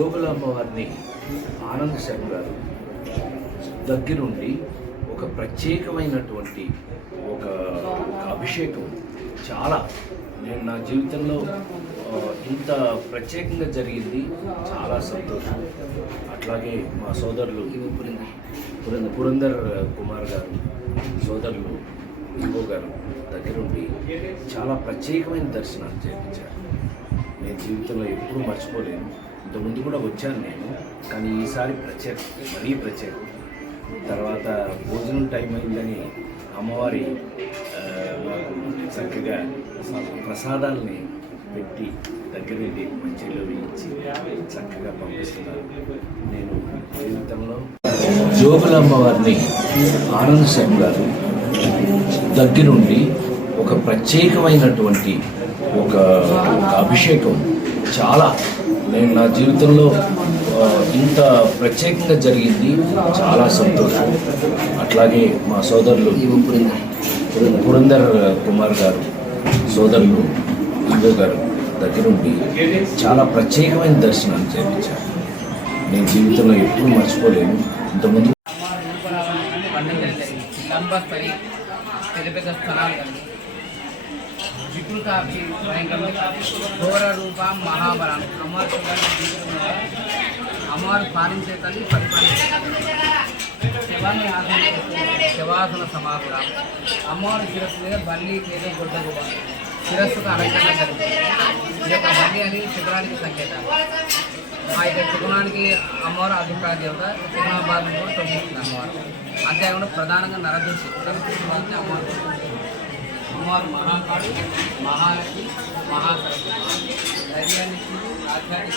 జోగుల అమ్మవారిని ఆనంద్ శర్మ గారు దగ్గరుండి ఒక ప్రత్యేకమైనటువంటి ఒక అభిషేకం చాలా నేను నా జీవితంలో ఇంత ప్రత్యేకంగా జరిగింది. చాలా సంతోషం. అట్లాగే మా సోదరులు పురందర్ కుమార్ గారు, సోదరులు ఇంకో గారు దగ్గరుండి చాలా ప్రత్యేకమైన దర్శనాలు చేయించారు. నేను జీవితంలో ఎప్పుడూ మర్చిపోలేను. ఇంతకుముందు కూడా వచ్చాను నేను, కానీ ఈసారి మరీ ప్రత్యేకం. తర్వాత భోజనం టైం అయిందని అమ్మవారి నాకు చక్కగా ప్రసాదాలని పెట్టి దగ్గరుండి మంచిలో వేయించి చక్కగా పంపిస్తున్నారు. నేను జీవితంలో జోగుల అమ్మవారిని ఆనంద్ శర్మ గారు దగ్గరుండి ఒక ప్రత్యేకమైనటువంటి ఒక అభిషేకం చాలా నేను నా జీవితంలో ఇంత ప్రత్యేకంగా జరిగింది. చాలా సంతోషం. అట్లాగే మా సోదరులు పురందర్ కుమార్ గారు, సోదరులు ఇంకో గారు దగ్గరుండి చాలా ప్రత్యేకమైన దర్శనాలు చేయించారు. నేను జీవితంలో ఎప్పుడూ మర్చిపోలేను. ఇంతకుముందు विपुल काफी घोर रूप महाबला अमर अमर पालिंचे तल्ली परिपालिंचे శవాసన సమాకుడ అమ్మవారి శిరస్సు మీద బల్లి పేద గుడ్డ శిరస్సుకు అలంకరణ జరిగింది. ఈ యొక్క బల్లి అని శిఖరానికి సంకేతం. ఆ యొక్క శిఖరానికి అమ్మవారు అభిప్రాయ దేవత శిఖరాబాద్ కూడా తొమ్మిది అమ్మవారు. అంతేకాకుండా ప్రధానంగా నరదృష్టి అమ్మవారు అమ్మవారు మహాకాళి, మహాలక్ష్మి, మహాసరస్వతి, ధైర్యాన్ని ఆధ్యాత్మిక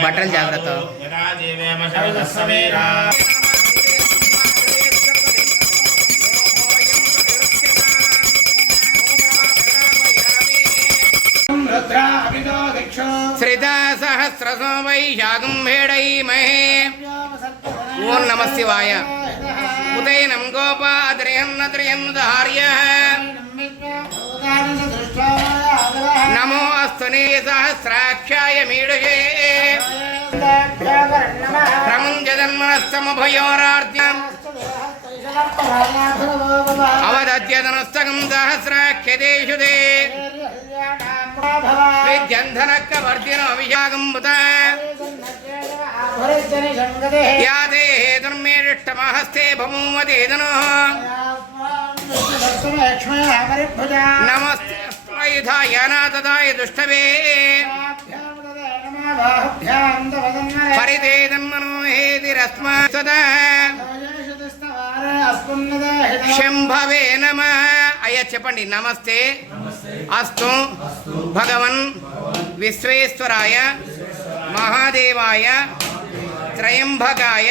बटन जाग्रत श्रीता सहस्रसो वैशाखं भेडैमहे। ओं नमः शिवाय। उदयनं गोपाद्रयन्नद्रयन्नधार्यः नमो अस्तुने सहस्राक्षाय मीडुषे प्रमुञ्जन्मनस्तमभयोरार्ध्यम् अवदत्यतनस्तकं सहस्राख्यतेषु ते विद्यन्धनकवर्धिनो अभिषाकम्बुत या ते हेतुर्मेरिष्टमहस्ते भमूमतेदनः नमस्ते युधाय नाथदाय दुष्टवे परितेदन्मनो हेतिरस्मात् सदा शंभवे नमः। अय्या చెప్పండి नमस्ते अस्तु भगवन् विश्वेश्वराय महादेवाय त्रयंबकाय